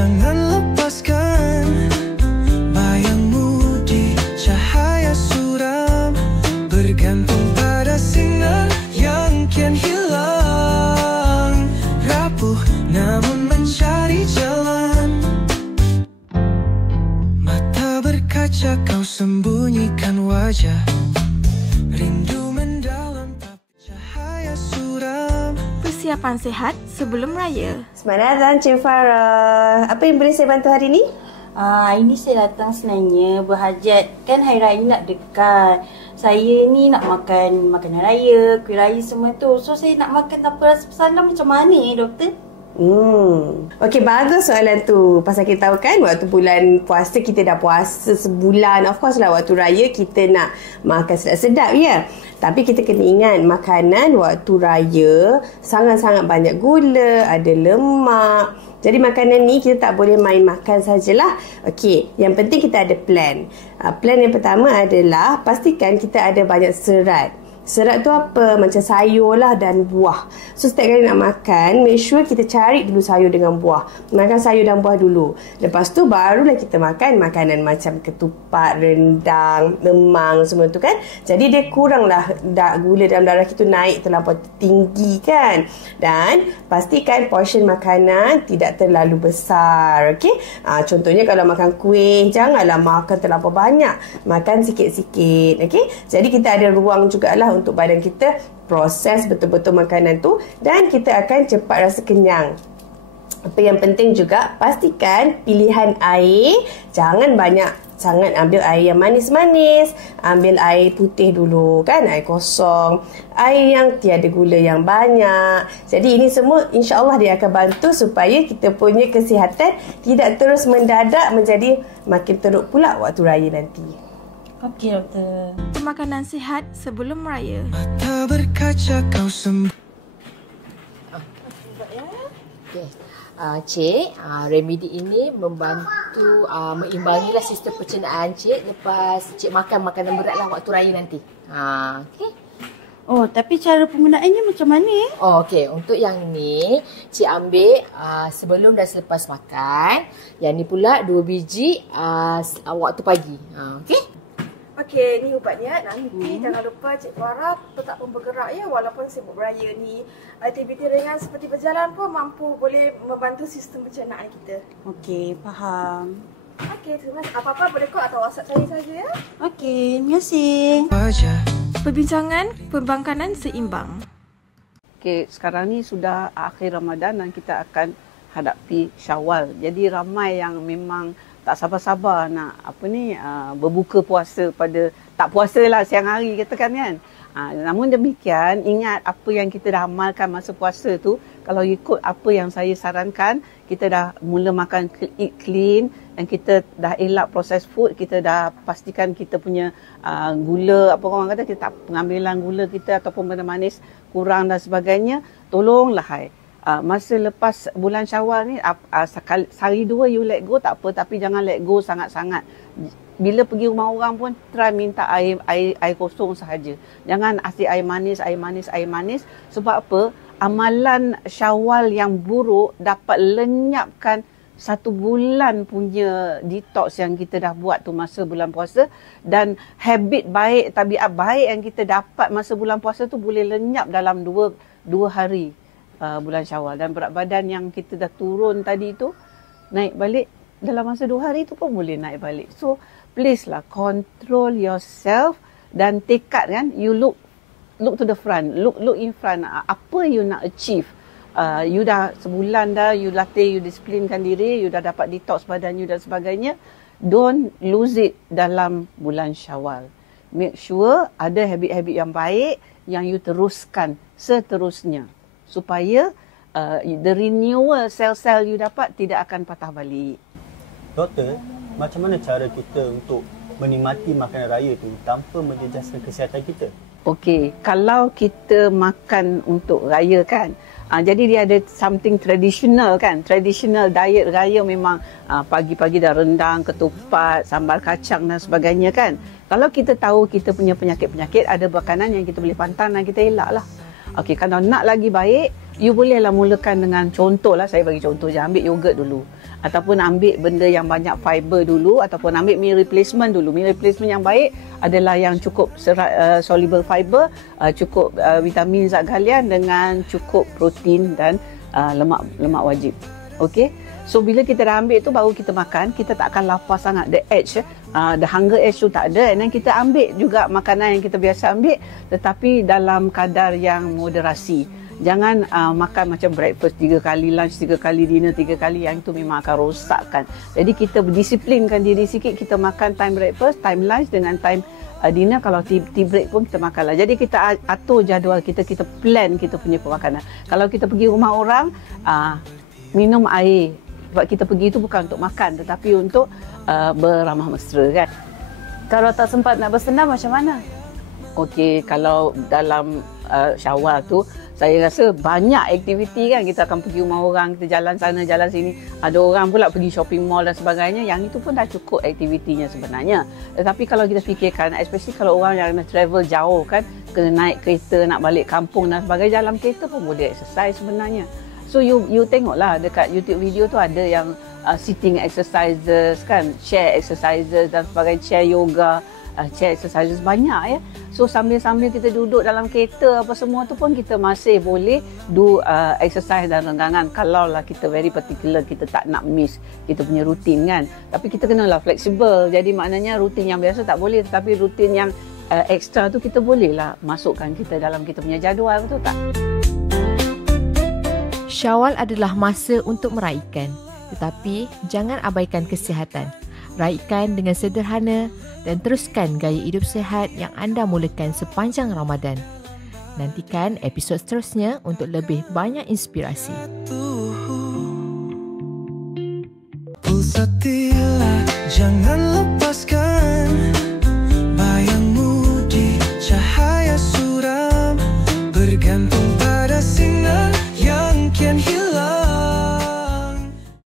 Jangan lepaskan bayangmu di cahaya suram, bergantung pada sinar yang kian hilang, rapuh namun mencari jalan. Mata berkaca kau sembunyikan wajah, rindu mendalam tapi cahaya suram. Persiapan sihat sebelum raya. Selamat datang Cik Farah. Apa yang boleh saya bantu hari ni? Ini saya datang sebenarnya berhajat. Kan hari raya nak dekat. Saya ni nak makan makanan raya, kuih raya semua tu. So saya nak makan tanpa rasa bersalam macam mana doktor? Okey, bagus soalan tu. Pasal kita tahu kan waktu bulan puasa kita dah puasa sebulan. Of course lah waktu raya kita nak makan sedap-sedap ya. Tapi kita kena ingat makanan waktu raya sangat-sangat banyak gula, ada lemak. Jadi makanan ni kita tak boleh main makan sajalah. Okey, yang penting kita ada plan. Plan yang pertama adalah pastikan kita ada banyak serat. Serat tu apa? Macam sayur lah dan buah. So setiap kali nak makan, make sure kita cari dulu sayur dengan buah. Makan sayur dan buah dulu. Lepas tu barulah kita makan makanan macam ketupat, rendang, lemang semua tu kan. Jadi dia kuranglah gula dalam darah kita naik terlampau tinggi kan. Dan pastikan portion makanan tidak terlalu besar. Okay? Contohnya kalau makan kuih, janganlah makan terlampau banyak. Makan sikit-sikit. Okay? Jadi kita ada ruang jugalah untuk badan kita proses betul-betul makanan tu dan kita akan cepat rasa kenyang. Apa yang penting juga, pastikan pilihan air jangan banyak sangat. Ambil air yang manis-manis, ambil air putih dulu kan, air kosong, air yang tiada gula yang banyak. Jadi ini semua insya-Allah dia akan bantu supaya kita punya kesihatan tidak terus mendadak menjadi makin teruk pula waktu raya nanti. Okey doktor. Makanan sihat sebelum raya. Mata berkaca kau Cik, remedi ini membantu meimbangilah sistem pencernaan Cik lepas Cik makan makanan berat lah waktu raya nanti. Okey. Oh, tapi cara penggunaannya macam mana Okey, untuk yang ni Cik ambil sebelum dan selepas makan. Yang ni pula 2 biji waktu pagi. Okey. Okey, ni ubatnya. Nanti jangan lupa Cik Farah tetap pun bergerak ya, walaupun sibuk beraya ni. Aktiviti ringan seperti berjalan pun boleh membantu sistem pencernaan kita. Okey, faham. Okey, terima kasih. Apa-apa boleh call atau WhatsApp saya saja ya. Okey, terima kasih. Perbincangan pembangkanan seimbang. Okey, sekarang ni sudah akhir Ramadan dan kita akan hadapi Syawal. Jadi ramai yang memang tak sabar-sabar nak berbuka puasa pada tak puasa lah siang hari katakan kan. Namun demikian, ingat apa yang kita dah amalkan masa puasa tu, kalau ikut apa yang saya sarankan, kita dah mula makan eat clean dan kita dah elak processed food, kita dah pastikan kita punya gula, apa orang kata, kita tak pengambilan gula kita ataupun benda manis kurang dan sebagainya. Tolonglah masa lepas bulan Syawal ni, sehari dua you let go tak apa, tapi jangan let go sangat-sangat. Bila pergi rumah orang pun try minta air kosong sahaja. Jangan asyik air manis. Sebab apa? Amalan Syawal yang buruk dapat lenyapkan 1 bulan punya detox yang kita dah buat tu masa bulan puasa, dan habit baik, tabiat baik yang kita dapat masa bulan puasa tu boleh lenyap dalam 2 hari bulan Syawal. Dan berat badan yang kita dah turun tadi tu naik balik dalam masa 2 hari tu pun boleh naik balik. So please lah, control yourself dan tekad kan, you look to the front, look in front. Apa you nak achieve? You dah sebulan dah, you latih, you disiplinkan diri, you dah dapat detox badan you dan sebagainya. Don't lose it dalam bulan Syawal. Make sure ada habit-habit yang baik yang you teruskan seterusnya, supaya the renewal sel-sel you dapat tidak akan patah balik. Doktor, macam mana cara kita untuk menikmati makanan raya tu tanpa menjejaskan kesihatan kita? Okey, kalau kita makan untuk raya kan, jadi dia ada something traditional kan. Traditional diet raya memang pagi-pagi dah rendang, ketupat, sambal kacang dan sebagainya kan. Kalau kita tahu kita punya penyakit-penyakit, ada makanan yang kita boleh pantang dan kita elak lah. Okey, kalau nak lagi baik, you bolehlah mulakan dengan contoh lah, saya bagi contoh je, ambil yogurt dulu. ataupun ambil benda yang banyak fiber dulu, ataupun ambil meal replacement dulu. Meal replacement yang baik adalah yang cukup soluble fiber, cukup vitamin zat galian dengan cukup protein dan lemak wajib. Okey. So bila kita dah ambil tu baru kita makan, kita tak akan lapar sangat. The edge, the hunger edge tu tak ada. Dan kita ambil juga makanan yang kita biasa ambil, tetapi dalam kadar yang moderasi. Jangan makan macam breakfast 3 kali, lunch 3 kali, dinner 3 kali. Yang itu memang akan rosakkan. Jadi kita berdisiplinkan diri sikit. Kita makan time breakfast, time lunch dengan time dinner. Kalau tea break pun kita makanlah. Jadi kita atur jadual kita, kita plan kita punya pemakanan. Kalau kita pergi rumah orang, minum air. Sebab kita pergi itu bukan untuk makan, tetapi untuk beramah mesra kan. Kalau tak sempat nak bersenam macam mana? Okey, kalau dalam Syawal tu, saya rasa banyak aktiviti kan. Kita akan pergi rumah orang, kita jalan sana, jalan sini. Ada orang pula pergi shopping mall dan sebagainya. Yang itu pun dah cukup aktivitinya sebenarnya. Tetapi kalau kita fikirkan, especially kalau orang yang nak travel jauh kan, kena naik kereta, nak balik kampung dan sebagainya, dalam kereta pun boleh exercise sebenarnya. So you tengoklah dekat YouTube video tu ada yang sitting exercises kan, chair exercises dan sebagainya, chair yoga, chair exercises banyak ya. So sambil-sambil kita duduk dalam kereta apa semua tu pun kita masih boleh do exercise dan renggangan. Kalau lah kita very particular, kita tak nak miss kita punya rutin kan. Tapi kita kenalah fleksibel. Jadi maknanya rutin yang biasa tak boleh, tetapi rutin yang extra tu kita bolehlah masukkan kita dalam kita punya jadual, betul tak? Syawal adalah masa untuk meraihkan, tetapi jangan abaikan kesihatan. Raihkan dengan sederhana dan teruskan gaya hidup sihat yang anda mulakan sepanjang Ramadan. Nantikan episod seterusnya untuk lebih banyak inspirasi. Pulsatila, jangan lepaskan bayangmu di cahaya suram, bergantung pada sinar.